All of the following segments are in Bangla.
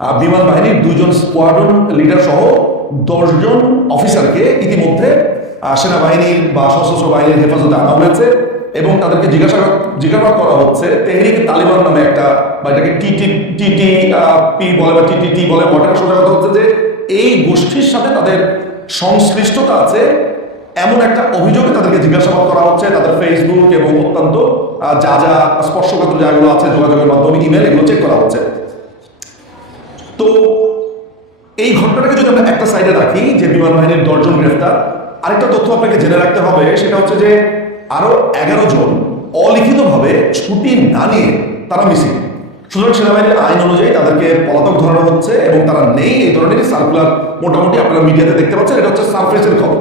বিমান বাহিনীর 2জন স্কোয়াড্রন লিডার সহ 10জন অফিসারকে ইতিমধ্যে সেনাবাহিনীর বা সশস্ত্র বাহিনীর হেফাজতে আনা হয়েছে এবং তাদেরকে জিজ্ঞাসাবাদ করা হচ্ছে তেহরিক তালিবান নামে একটা, বা এটাকে টিটিপি বলে বা টিটিটি বলে, ওটার সোজা কথা হচ্ছে যে এই গোষ্ঠীর সাথে তাদের সংশ্লিষ্টতা আছে এমন একটা অভিযোগে তাদেরকে জিজ্ঞাসাবাদ করা হচ্ছে। তাদের ফেসবুক এবং অত্যন্ত যা যা স্পর্শকাতর জায়গাগুলো আছে যোগাযোগের মাধ্যমে, ইমেল, এগুলো চেক করা হচ্ছে। তো এই ঘটনাটাকে যদি আমরা একটা সাইডে রাখি যে বিমান বাহিনীর 10জন গ্রেফতার, আরেকটা তথ্য আপনাকে জেনে রাখতে হবে, সেটা হচ্ছে যে আরো 11 জন অলিখিতভাবে ছুটি না নিয়ে তারা মিসিং। সুতরাং সেনাবাহিনীর আইন অনুযায়ী তাদেরকে পলাতক ধরানো হচ্ছে এবং তারা নেই, এই ধরনের সার্কুলার মোটামুটি আপনারা মিডিয়াতে দেখতে পাচ্ছেন। এটা হচ্ছে সারফেসের খবর।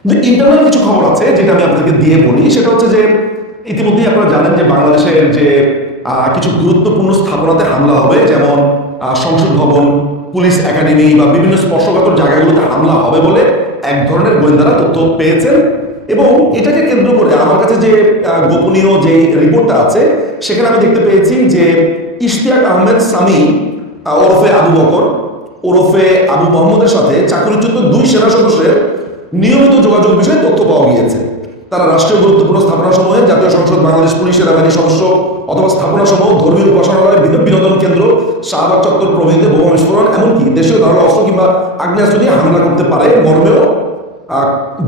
কিন্তু ইন্টারনাল কিছু খবর আছে যেটা আমি আপনাদেরকে দিয়ে বলি। সেটা হচ্ছে যে ইতিমধ্যেই আপনারা জানেন যে বাংলাদেশের যে কিছু গুরুত্বপূর্ণ স্থাপনাতে হামলা হবে, যেমন সংসদ ভবন, পুলিশ একাডেমি বা বিভিন্ন স্পর্শকাতর জায়গাগুলোতে হামলা হবে বলে এক ধরনের গোয়েন্দারা তথ্য পেয়েছেন। এবং এটাকে কেন্দ্র করে আমার কাছে যে গোপনীয় যে রিপোর্টটা আছে সেখানে আমি দেখতে পেয়েছি যে ইশতিয়াক আহমেদ সামি ওরফে আবু বকর ওরফে আবু মোহাম্মদের সাথে চাকরিচ্যুত 2 সেনা সদস্যের নিয়মিত যোগাযোগ বিষয়ে তথ্য পাওয়া গিয়েছে। তারা রাষ্ট্রীয় গুরুত্বপূর্ণ স্থাপনাসমূহে, জাতীয় সংসদ, বাংলাদেশ পুলিশ, সেনাবাহিনীর সদস্য অথবা স্থাপনাসমূহ, ধর্মীয় উপাসনালয়, বিনোদন কেন্দ্র, শাহবাগ চত্বর প্রভৃতিতে বোমা বিস্ফোরণ, এমনকি দেশীয় ধারালো অস্ত্র কিংবা আগ্নেয়াস্ত্র দিয়ে হামলা করতে পারে মর্মেও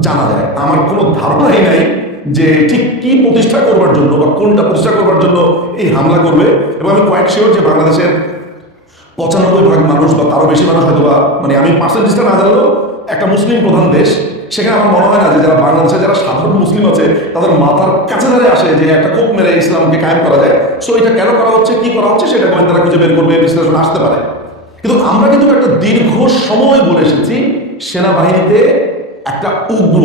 জানা যায়। আমার কোনো ধারণাই নাই যে ঠিক কি প্রতিষ্ঠা করবার জন্য বা কোনটা প্রতিষ্ঠা করবার জন্য এই হামলা করবে। এবং আমি কোয়াইট শিওর যে বাংলাদেশের 95% মানুষ বা তারও বেশি মানুষ হয়তো বা, মানে আমি পার্সেন্টেজটা না জানলেও, একটা মুসলিম প্রধান দেশ, সেখানে আমার মনে হয় না যে যারা বাংলাদেশে যারা সাধারণ মুসলিম আছে তাদের মাথার কাছে ধরে আসে যে একটা কোপ মেরে ইসলামকে কায়েম করা যায়। সো এটা কেন করা হচ্ছে, কি করা হচ্ছে, সেটা গোয়েন্দারা খুঁজে বের করবে, বিশ্লেষণ আসতে পারে। কিন্তু আমরা কিন্তু একটা দীর্ঘ সময় বলে এসেছি সেনাবাহিনীতে একটা উগ্র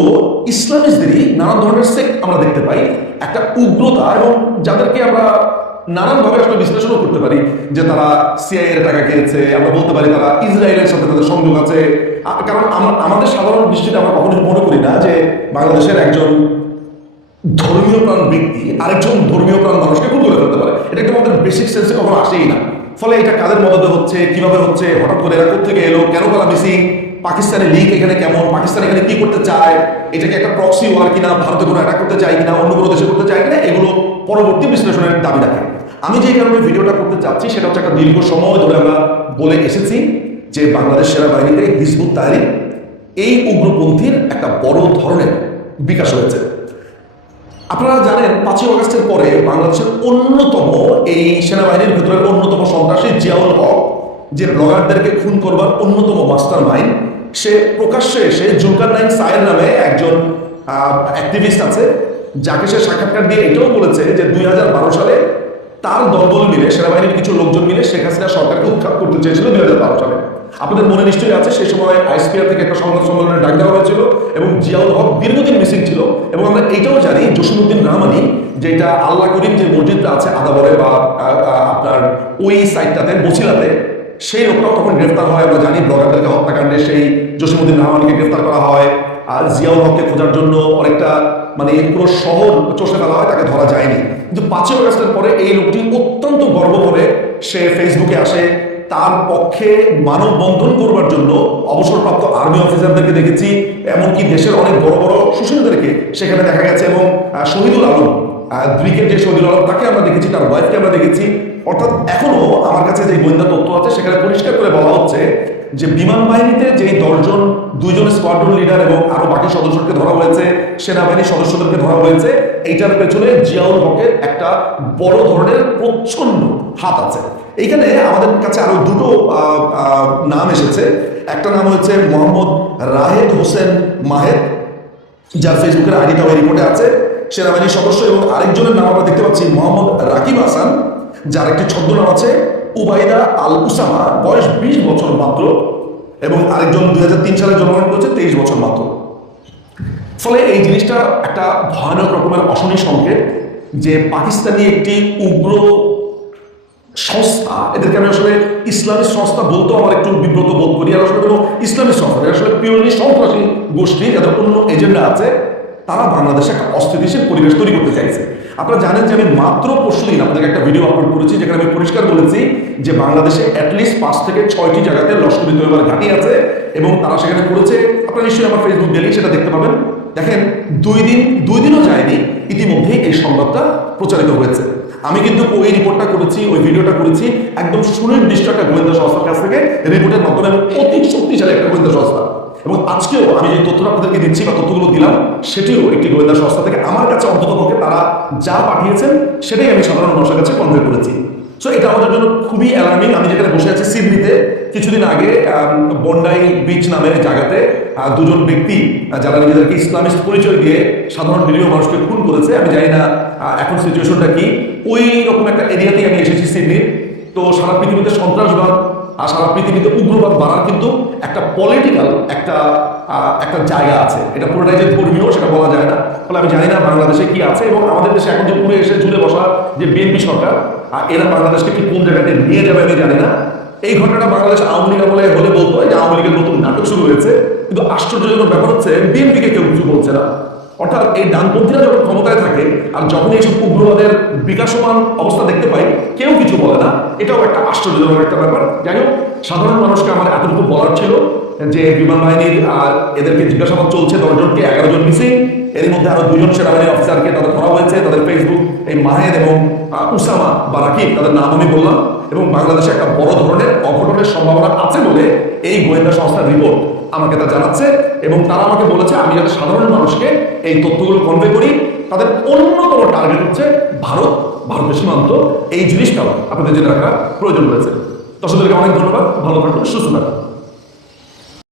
ইসলামিস্টদেরই নানান ধরনের সেক্ট আমরা দেখতে পাই, একটা উগ্রতা, এবং যাদেরকে আমরা নানানভাবে আসলে বিশ্লেষণও করতে পারি যে তারা সিআইএর টাকা খেয়েছে, আমরা বলতে পারি তারা ইসরায়েলের সাথে তাদের সংযোগ আছে। কারণ আমাদের সাধারণ দৃষ্টিতে আমরা কখনোই মনে করি না যে বাংলাদেশের একজন ধর্মীয় প্রাণ ব্যক্তি আরেকজন ধর্মীয় প্রাণ মানুষকে খুন করে ফেলতে পারে। এটা একটু আমাদের বেসিক সেন্সে কখনো আসেই না। ফলে এটা কাদের মদতে হচ্ছে, কিভাবে হচ্ছে, হঠাৎ করে এরা কোথেকে এলো, কেন তারা মিসিং, পাকিস্তানের লিগ এখানে কেমন, পাকিস্তান এখানে কি করতে চায়, এটাকে একটা প্রক্সি ওয়ার কিনা, ভারতে কোনো অ্যাটাক করতে চায় কিনা, অন্য কোনো দেশে করতে চায় কিনা, এগুলো পরবর্তী বিশ্লেষণের দাবি রাখে। আমি যে কারণে ভিডিওটা করতে চাচ্ছি সেটা হচ্ছে একটা দীর্ঘ সময় ধরে আমরা বলে এসেছি যে বাংলাদেশ সেনাবাহিনীতে হিজবুত তাহরির এই উগ্রপন্থীর একটা বড় ধরনের বিকাশ হয়েছে। আপনারা জানেন 5ই আগস্টের পরে বাংলাদেশের অন্যতম এই সেনাবাহিনীর ভেতরের অন্যতম সন্ত্রাসী জিয়াউল হক, যে ব্লগারদেরকে খুন করবার অন্যতম মাস্টার মাইন্ড, সে প্রকাশ্যে এসে জুলকারনাইন সায়ের নামে একজন অ্যাক্টিভিস্ট আছে, যাকে সে সাক্ষাৎকার দিয়ে এটাও বলেছে যে 2012 সালে তার দলবল মিলে, সেনাবাহিনীর কিছু লোকজন মিলে শেখ হাসিনা সরকারকে উৎখাত করতে চেয়েছিল 2012 সালে। আপনাদের মনে নিশ্চয়ই আছে সেই সময় আইএসপিআর থেকে একটা সংবাদ সম্মেলনের ডাক দেওয়া হয়েছিল এবং জিয়াউল হক দীর্ঘদিন মিসিং ছিল। এবং আমরা এটাও জানি জসিমউদ্দিন রহমানি, যেটা আল্লাহ করিম যে মসজিদটা আছে আদাবরে বা আপনার ওই সাইডটাতে বছিলাতে, সেই লোকটাও তখন গ্রেফতার হয়। আমরা জানি ব্লগারদেরকে হত্যাকাণ্ডে সেই জসিমউদ্দিন রহমানিকে গ্রেফতার করা হয়। আর জিয়াউল হককে খোঁজার জন্য অনেকটা মানে পুরো শহর চষে ফেলা হয়, তাকে ধরা যায়নি। কিন্তু 5ই আগস্টের পরে এই লোকটি অত্যন্ত গর্ব করে সে ফেসবুকে আসে, তার পক্ষে মানববন্ধন করবার জন্য অবসরপ্রাপ্ত আর্মি অফিসারদেরকে দেখেছি, এমনকি দেশের অনেক বড় বড় সুশীলদেরকে সেখানে দেখা গেছে। এবং শহীদুল আলম, ব্রিগেড যে শহীদুল আলম, তাকে আমরা দেখেছি, তার ওয়াইফকে আমরা দেখেছি। অর্থাৎ এখনো আমার কাছে যে গোয়েন্দা তথ্য আছে সেখানে পরিষ্কার করে বলা হচ্ছে যে বিমান বাহিনীতে যেই 2জন স্কোয়াড্রন লিডার এবং আরো বাকি সদস্যকে ধরা হয়েছে, সেনাবাহিনীর সদস্যদেরকে ধরা হয়েছে, এইটার পেছনে জিয়াউল হকের একটা বড় ধরনের প্রচ্ছন্ন হাত আছে। এইখানে আমাদের কাছে আরো 2টো নাম এসেছে। একটা নাম হচ্ছে মোহাম্মদ রাহেদ হোসেন মাহেদ, যার ফেসবুকের আইডিটা ওই রিপোর্টে আছে, সেনাবাহিনীর সদস্য। এবং আরেকজনের নাম আমরা দেখতে পাচ্ছি মোহাম্মদ রাকিব হাসান, যার একটি ছদ্মনাম আছে উবাইদা আল উসামা, বয়স 20 বছর মাত্র, এবং আরেকজন 2003 সালে জন্মগ্রহণ করেছে, 23 বছর মাত্র। ফলে এই জিনিসটা একটা ভয়ানক রকমের অশনি সংকেত যে পাকিস্তানি একটি উগ্র সংস্থা, এদেরকে আমি আসলে ইসলামিক সংস্থা বলতেও আমার একটু বিব্রত বোধ করি। আর আসলে কোনো ইসলামিক সংস্থা, আসলে পিওরলি সন্ত্রাসী গোষ্ঠী, যাদের অন্য এজেন্ডা আছে, তারা বাংলাদেশে একটা অস্থিতিশীল পরিবেশ তৈরি করতে চাইছে। আপনারা জানেন যে আমি মাত্র পরশুদিন আপনাদেরকে একটা ভিডিও আপলোড করেছি, যেখানে আমি পরিষ্কার বলেছি যে বাংলাদেশে অ্যাটলিস্ট 5 থেকে 6টি জায়গাতে লস্কর তৈবার ঘাঁটি আছে এবং তারা সেখানে করেছে। আপনারা নিশ্চয়ই আমার ফেসবুক গেলেই সেটা দেখতে পাবেন। দেখেন, দুই দিনও যায়নি, ইতিমধ্যেই এই সংবাদটা প্রচারিত হয়েছে। আমি কিন্তু ওই রিপোর্টটা করেছি, ওই ভিডিওটা করেছি একদম সুনির্দিষ্ট একটা গোয়েন্দা সংস্থার কাছ থেকে রিপোর্টের মাধ্যমে, অতি শক্তিশালী একটা গোয়েন্দা সংস্থা। এবং আজকেও আমি যে তথ্যটা আপনাদেরকে দিচ্ছি বা তথ্যগুলো দিলাম, সেটিও একটি গোয়েন্দা সংস্থা থেকে আমার কাছে অন্ততপক্ষে তারা যা পাঠিয়েছেন সেটাই আমি সাধারণ মানুষের কাছে কনভে করেছি। সো এটা আমাদের জন্য খুবই অ্যালার্মিং। আমি যেখানে বসে আছি সিডনিতে, কিছুদিন আগে বন্ডাই বিচ নামের জায়গাতে দুজন ব্যক্তি যারা নিজেদেরকে ইসলামিস্ট পরিচয় দিয়ে সাধারণ নিরীহ মানুষকে খুন করেছে। আমি জানি না এখন সিচুয়েশনটা কি। ওই রকম একটা এরিয়াতেই আমি এসেছি সিডনির। তো সারা পৃথিবীতে সন্ত্রাসবাদ আর সারা পৃথিবীতে উগ্রবাদ বাড়ার কিন্তু একটা পলিটিক্যাল একটা জায়গা আছে। এটা পুরোটাই যে ধর্মীয় সেটা বলা যায় না। ফলে আমি জানি না বাংলাদেশে কি আছে, এবং আমাদের দেশে এখন যে পুরো এসে ঝুলে বসা যে বিএনপি সরকার, এরা বাংলাদেশকে কি কোন জায়গাতে নিয়ে যাবে আমি জানি না। এই ঘটনাটা বাংলাদেশ আওয়ামী লীগ আমলে হলে বলতো যে আওয়ামী লীগের নতুন নাটক শুরু হয়েছে, কিন্তু আশ্চর্যজনক ব্যাপার হচ্ছে বিএনপিকে কেউ কিছু বলছে না। অর্থাৎ এই ডানপন্থীরা যখন ক্ষমতায় থাকে আর যখন এইসব উগ্রবাদের বিকাশমান অবস্থা দেখতে পাই, কেউ কিছু বলে না। এটাও একটা আশ্চর্যজনক একটা ব্যাপার। যাই হোক, সাধারণ মানুষকে আমার এতটুকু বলার ছিল যে বিমান বাহিনীর এদেরকে জিজ্ঞাসাবাদ চলছে, 10 জনকে 11 জন মিসিং। এর মধ্যে আরো 2 জন সেনাবাহিনী অফিসারকে তাদের ধরা হয়েছে। তাদের ফেসবুক এই মাহেদ এবং উসামা বা রাকিব, তাদের নাম আমি বললাম। এবং বাংলাদেশে একটা বড় ধরনের অঘটনের সম্ভাবনা আছে বলে এই গোয়েন্দা সংস্থার রিপোর্ট আমাকে তা জানাচ্ছে। এবং তারা আমাকে বলেছে আমি যাতে সাধারণ মানুষকে এই তথ্যগুলো কনভে করি। তাদের অন্যতম টার্গেট হচ্ছে ভারতের সীমান্ত। এই জিনিসটাও আপনাদের জেনে রাখা প্রয়োজন রয়েছে। দর্শকদেরকে অনেক ধন্যবাদ। ভালো থাকুন, সুস্থ থাকুন।